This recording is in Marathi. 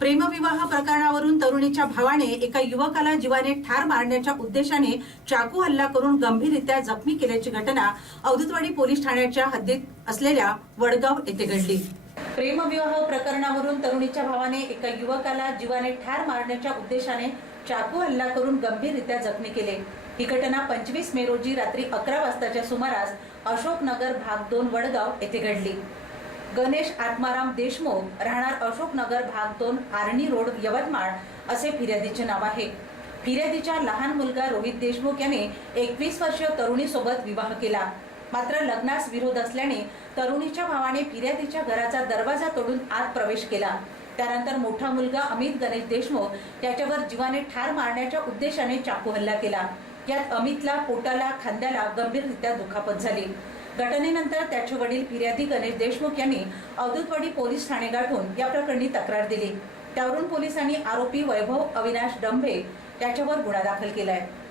प्रेमविवाह प्रकरणावरून तरुणीच्या भावाने एका युवकाला जीवाने ठार मारण्याच्या उद्देशाने चाकू हल्ला करून गंभीररित्या जखमी केल्याची घटना अवधूतवाडी पोलीस ठाण्याच्या हद्दीत असलेल्या वडगाव येथे घडली. प्रेमविवाह प्रकरणावरून तरुणीच्या भावाने एका युवकाला जीवाने ठार मारण्याच्या उद्देशाने चाकू हल्ला करून गंभीररित्या जखमी केले. ही घटना पंचवीस मे रोजी रात्री अकरा वाजताच्या सुमारास अशोकनगर भाग दोन वडगाव येथे घडली. गणेश आत्माराम देशमुख राहणार अशोकनगर भाग दोन आर्णी रोड यवतमाळ असे फिर्यादीचे नाव आहे. फिर्यादीच्या लहान मुलगा रोहित देशमुख याने एकवीस वर्षीय तरुणीसोबत विवाह केला. मात्र लग्नास विरोध असल्याने तरुणीच्या भावाने फिर्यादीच्या घराचा दरवाजा तोडून आत प्रवेश केला. त्यानंतर मोठा मुलगा अमित गणेश देशमुख त्याच्यावर जीवाने ठार मारण्याच्या उद्देशाने चाकू हल्ला केला. यात अमितला पोटाला खांद्याला गंभीररित्या दुखापत झाली. घटनेनंतर त्याचे वडील फिर्यादी गणेश देशमुख यांनी अवधूतवाडी पोलीस ठाणे गाठून या प्रकरणी तक्रार दिली. त्यावरून पोलिसांनी आरोपी वैभव अविनाश डंभे याच्यावर गुन्हा दाखल केला आहे